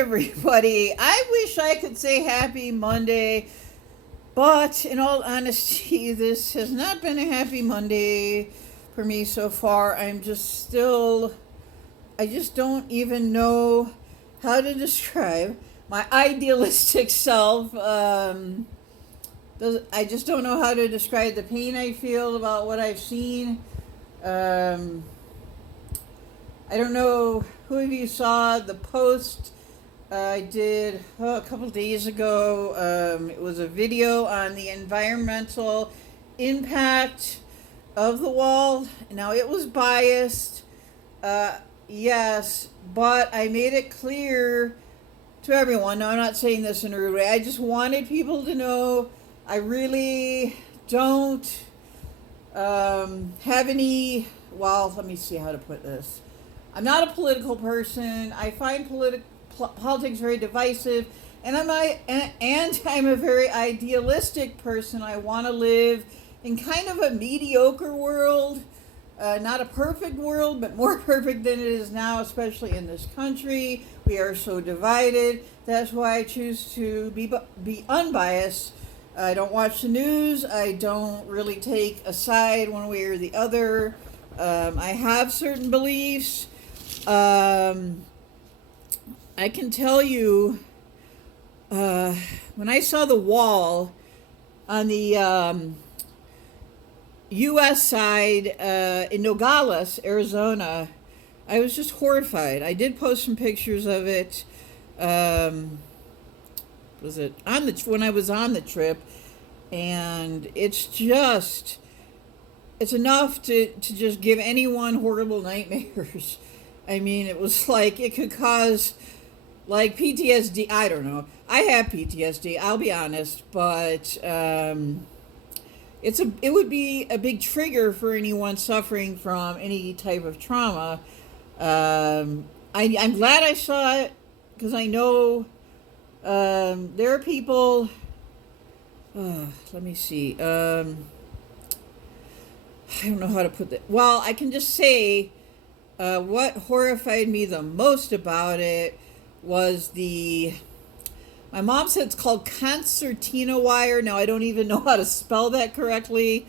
everybody. I wish I could say happy Monday, but in all honesty, this has not been a happy Monday for me so far. I just don't even know how to describe my idealistic self. I just don't know how to describe the pain I feel about what I've seen. I don't know who of you saw the post I did a couple days ago. It was a video on the environmental impact of the wall. Now, it was biased, yes, but I made it clear to everyone. Now, I'm not saying this in a rude way. I just wanted people to know I really don't have any, well, let me see how to put this. I'm not a political person. I find politics very divisive, and I'm a very idealistic person. I want to live in kind of a mediocre world, not a perfect world, but more perfect than it is now, especially in this country. We are so divided. That's why I choose to be unbiased. I don't watch the news. I don't really take a side one way or the other. I have certain beliefs. I can tell you, when I saw the wall on the U.S. side in Nogales, Arizona, I was just horrified. I did post some pictures of it. Was it when I was on the trip? And it's enough to just give anyone horrible nightmares. I mean, it was like it could cause like PTSD. I don't know. I have PTSD, I'll be honest, but it would be a big trigger for anyone suffering from any type of trauma. I'm glad I saw it because I know there are people. Let me see. I don't know how to put that. Well, I can just say what horrified me the most about it was my mom said it's called concertina wire. Now, I don't even know how to spell that correctly,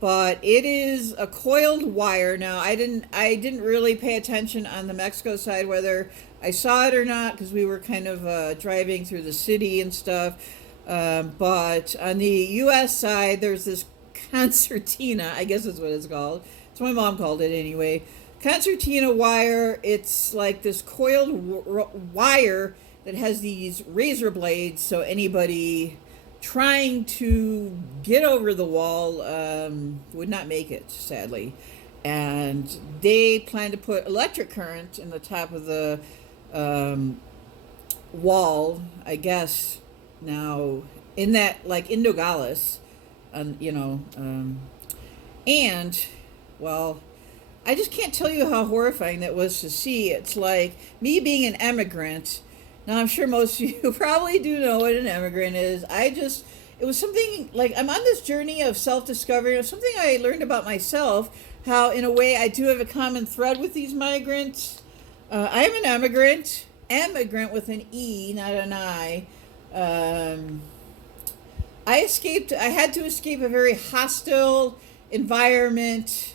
but it is a coiled wire. Now, I didn't really pay attention on the Mexico side whether I saw it or not because we were kind of driving through the city and stuff. But on the U.S. side, there's this concertina, I guess is what it's called. It's what my mom called it anyway. Concertina wire, it's like this coiled wire that has these razor blades, so anybody trying to get over the wall would not make it, sadly. And they plan to put electric current in the top of the wall, I guess, now, in that, like, in Nogales, and, well, I just can't tell you how horrifying that was to see. It's like me being an immigrant. Now, I'm sure most of you probably do know what an immigrant is. It was something like I'm on this journey of self-discovery. It's something I learned about myself, how in a way I do have a common thread with these migrants. I am an immigrant with an E, not an I. I had to escape a very hostile environment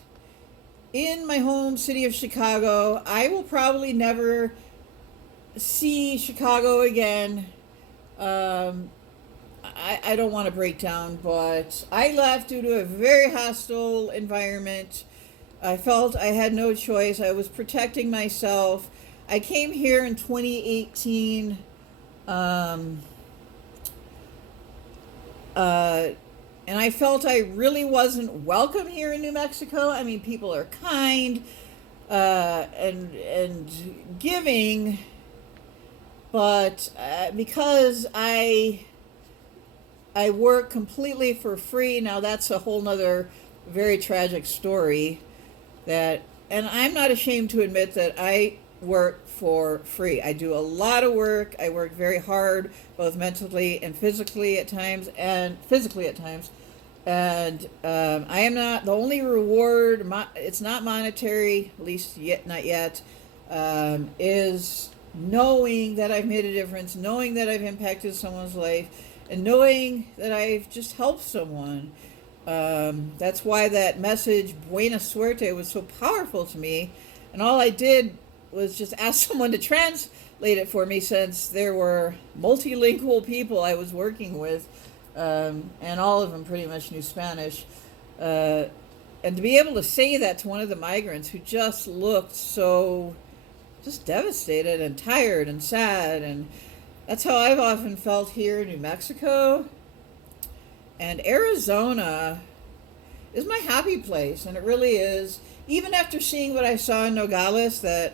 in my home city of Chicago. I will probably never see Chicago again. I don't want to break down, but I left due to a very hostile environment. I felt I had no choice. I was protecting myself. I came here in 2018. And I felt I really wasn't welcome here in New Mexico. I mean, people are kind and giving, but because I work completely for free. Now, that's a whole nother very tragic story. And I'm not ashamed to admit that I work for free. I do a lot of work. I work very hard, both mentally and physically at times, and I am not the only reward. It's not monetary, at least not yet. Is knowing that I've made a difference, knowing that I've impacted someone's life, and knowing that I've just helped someone. That's why that message, Buena Suerte, was so powerful to me. And all I did was just ask someone to translate it for me, since there were multilingual people I was working with, and all of them pretty much knew Spanish. And to be able to say that to one of the migrants who just looked so just devastated and tired and sad, and that's how I've often felt here in New Mexico. And Arizona is my happy place, and it really is. Even after seeing what I saw in Nogales, that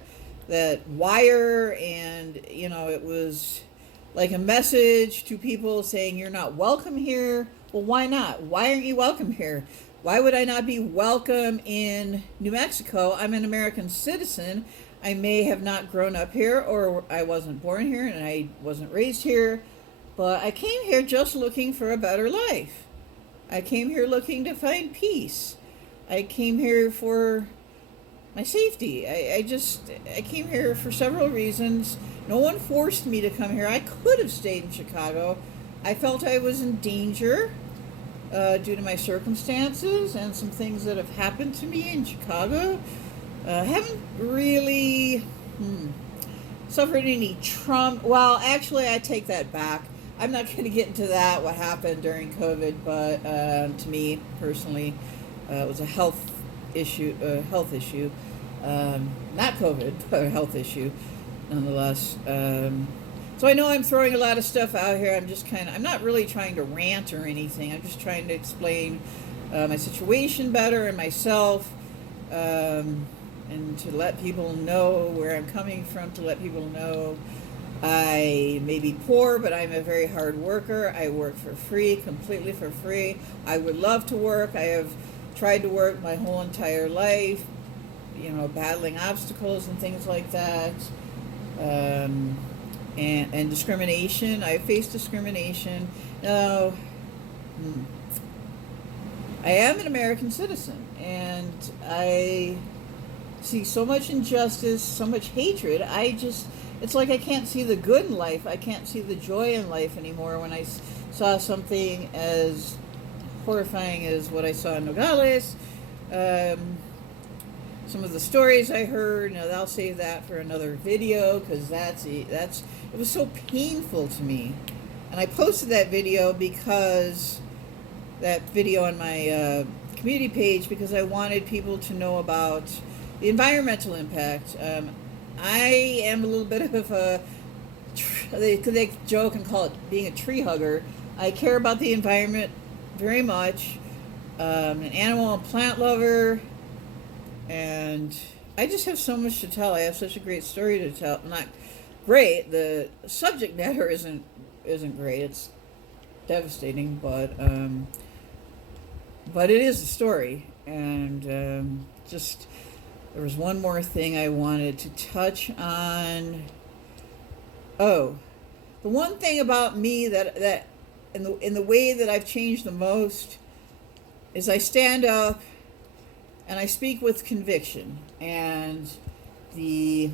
wire, and it was like a message to people saying you're not welcome here. Well, why not? Why aren't you welcome here? Why would I not be welcome in New Mexico? I'm an American citizen. I may have not grown up here, or I wasn't born here and I wasn't raised here, but I came here just looking for a better life. I came here looking to find peace. I came here for my safety. I came here for several reasons. No one forced me to come here. I could have stayed in Chicago. I felt I was in danger due to my circumstances and some things that have happened to me in Chicago. Haven't really suffered any trauma. Well, actually, I take that back. I'm not going to get into that, what happened during COVID, but to me personally, it was a health issue. Not COVID, but a health issue, nonetheless. So I know I'm throwing a lot of stuff out here. I'm not really trying to rant or anything. I'm just trying to explain my situation better and myself. And to let people know where I'm coming from, to let people know I may be poor, but I'm a very hard worker. I work for free, completely for free. I would love to work. I have tried to work my whole entire life, battling obstacles and things like that. And discrimination. I faced discrimination. Now, I am an American citizen, and I see so much injustice, so much hatred. It's like I can't see the good in life. I can't see the joy in life anymore when I saw something as horrifying as what I saw in Nogales. Some of the stories I heard, I'll save that for another video, because it was so painful to me. And I posted that video on my community page, because I wanted people to know about the environmental impact. I am a little bit of they joke and call it being a tree hugger. I care about the environment very much. An animal and plant lover, and I just have so much to tell. I have such a great story to tell. Not great. The subject matter isn't great. It's devastating, but it is a story. And just there was one more thing I wanted to touch on. Oh, the one thing about me that in the way that I've changed the most is I stand up and I speak with conviction. And the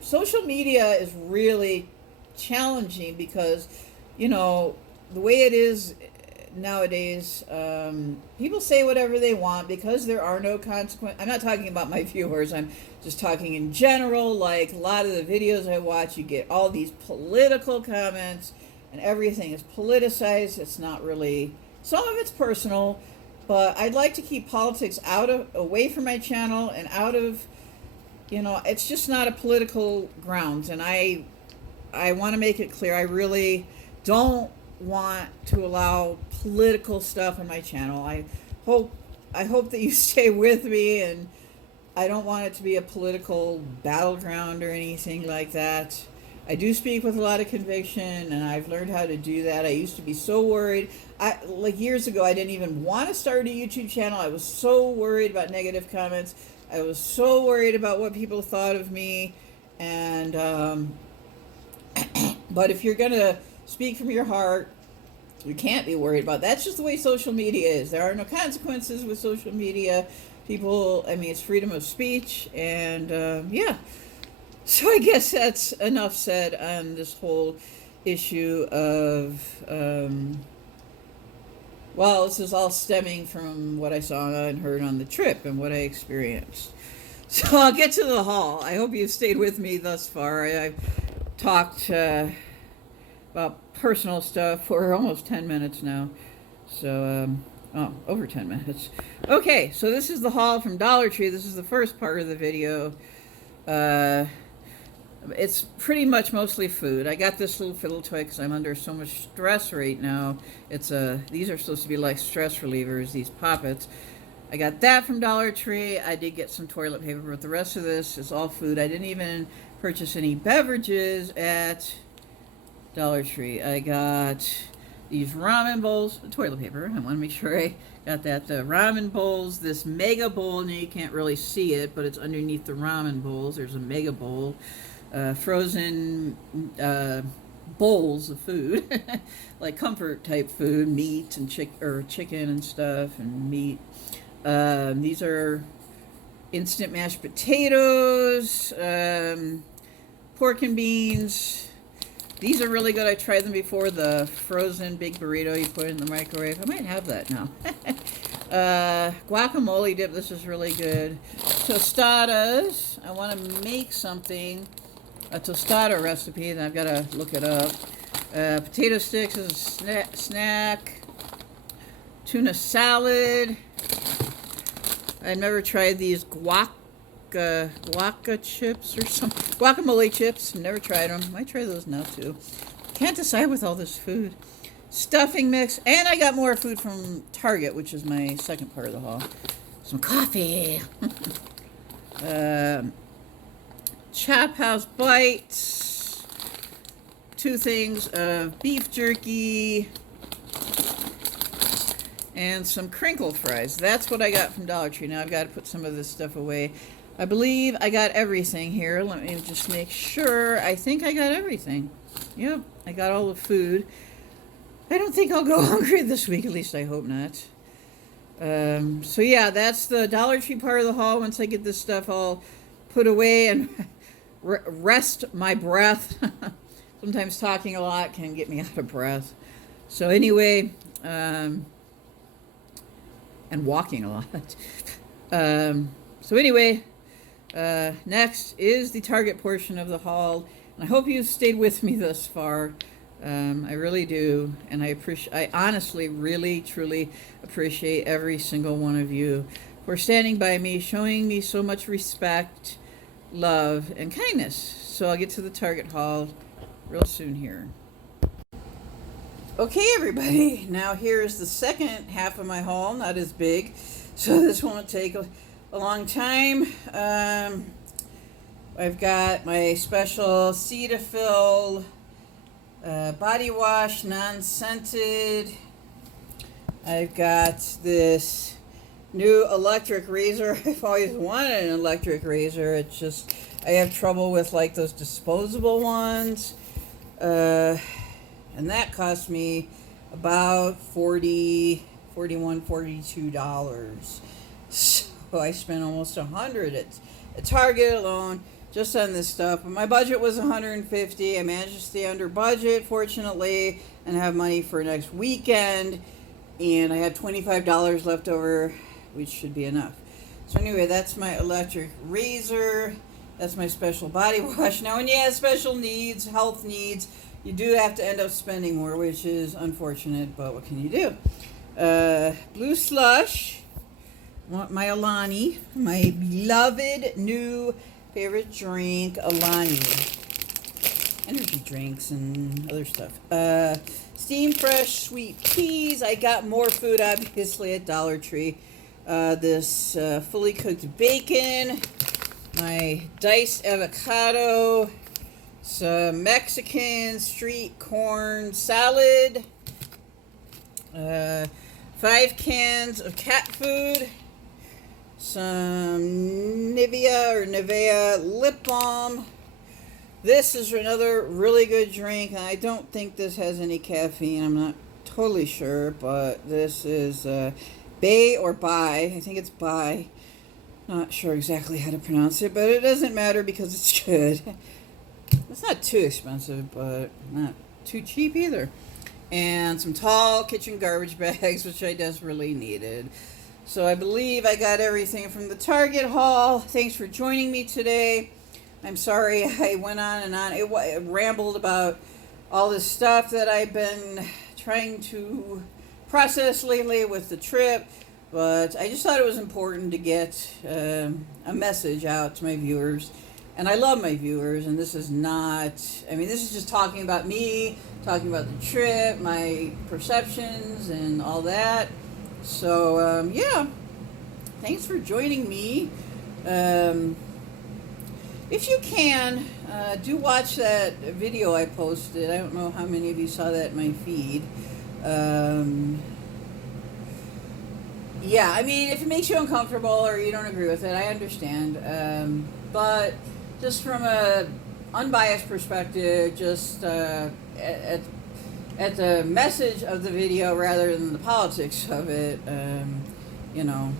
social media is really challenging, because the way it is nowadays, people say whatever they want because there are no consequences. I'm not talking about my viewers. I'm just talking in general. Like a lot of the videos I watch, you get all these political comments, and everything is politicized. It's not really. Some of it's personal, but I'd like to keep politics away from my channel and out of. It's just not a political grounds, and I want to make it clear. I really don't want to allow political stuff on my channel. I hope that you stay with me, and I don't want it to be a political battleground or anything like that. I do speak with a lot of conviction, and I've learned how to do that. I used to be so worried. Years ago, I didn't even want to start a YouTube channel. I was so worried about negative comments. I was so worried about what people thought of me. And but if you're gonna speak from your heart, you can't be worried about. That's just the way social media is. There are no consequences with social media. It's freedom of speech, and So I guess that's enough said on this whole issue of, well, this is all stemming from what I saw and heard on the trip and what I experienced. So I'll get to the haul. I hope you've stayed with me thus far. I've talked about personal stuff for almost 10 minutes now. So, over 10 minutes. Okay, so this is the haul from Dollar Tree. This is the first part of the video. It's pretty much mostly food. I got this little fiddle toy because I'm under so much stress right now. These are supposed to be like stress relievers, these poppets. I got that from Dollar Tree. I did get some toilet paper, but the rest of this is all food. I didn't even purchase any beverages at Dollar Tree. I got these ramen bowls, toilet paper. I want to make sure I got that. The ramen bowls, this mega bowl. Now you can't really see it, but it's underneath the ramen bowls. There's a mega bowl. Frozen bowls of food, like comfort type food, meat and chicken and stuff, and meat. These are instant mashed potatoes, pork and beans. These are really good. I tried them before. The frozen big burrito you put in the microwave. I might have that now. Guacamole dip. This is really good. Tostadas. I want to make something. A tostada recipe, and I've got to look it up. Potato sticks is a snack. Tuna salad. I've never tried these guaca chips or something. Guacamole chips. Never tried them. Might try those now too. Can't decide with all this food. Stuffing mix. And I got more food from Target, which is my second part of the haul. Some coffee. Chop House Bites, 2 things of beef jerky, and some crinkle fries. That's what I got from Dollar Tree. Now I've got to put some of this stuff away. I believe I got everything here. Let me just make sure. I think I got everything. Yep, I got all the food. I don't think I'll go hungry this week, at least I hope not. So yeah, that's the Dollar Tree part of the haul. Once I get this stuff all put away and rest my breath. Sometimes talking a lot can get me out of breath. So anyway, and walking a lot. So anyway, next is the Target portion of the haul. And I hope you've stayed with me thus far. I really do. And I honestly, really, truly appreciate every single one of you for standing by me, showing me so much respect, love, and kindness. So I'll get to the Target haul real soon here. Okay, everybody. Now here's the second half of my haul. Not as big, so this won't take a long time. I've got my special Cetaphil body wash, non-scented. I've got this new electric razor. I've always wanted an electric razor. It's just I have trouble with like those disposable ones, and that cost me about $42. So I spent almost $100 at Target alone just on this stuff. But my budget was $150. I managed to stay under budget, fortunately, and have money for next weekend. And I had $25 left over, which should be enough. So anyway, that's my electric razor. That's my special body wash. Now, when you have special needs, health needs, you do have to end up spending more, which is unfortunate, but what can you do? Blue Slush. Want my Alani, my beloved new favorite drink, Alani. Energy drinks and other stuff. Steam Fresh sweet peas. I got more food, obviously, at Dollar Tree. This fully cooked bacon. My diced avocado. Some Mexican street corn salad. 5 cans of cat food. Some Nivea lip balm. This is another really good drink, and I don't think this has any caffeine. I'm not totally sure, but this is Bay or Bai. I think it's Bai. Not sure exactly how to pronounce it, but it doesn't matter because it's good. It's not too expensive, but not too cheap either. And some tall kitchen garbage bags, which I desperately needed. So I believe I got everything from the Target haul. Thanks for joining me today. I'm sorry I went on and on. It rambled about all this stuff that I've been trying to process lately with the trip, but I just thought it was important to get a message out to my viewers. And I love my viewers, and this is not, I mean, this is just talking about me, talking about the trip, my perceptions, and all that. So, yeah, thanks for joining me. If you can, do watch that video I posted. I don't know how many of you saw that in my feed. Yeah, I mean, if it makes you uncomfortable or you don't agree with it, I understand. But just from a unbiased perspective, just at the message of the video rather than the politics of it, you know,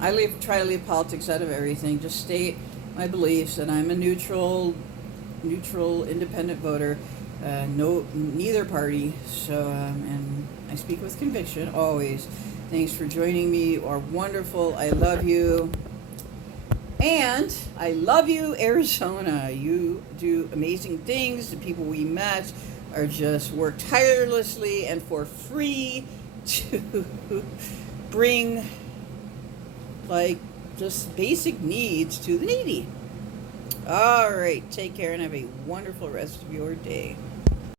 I try to leave politics out of everything. Just state my beliefs, and I'm a neutral, independent voter. Neither party. So, and I speak with conviction always. Thanks for joining me. You are wonderful. I love you. And I love you, Arizona. You do amazing things. The people we met are just work tirelessly and for free to bring, like, just basic needs to the needy. All right. Take care and have a wonderful rest of your day.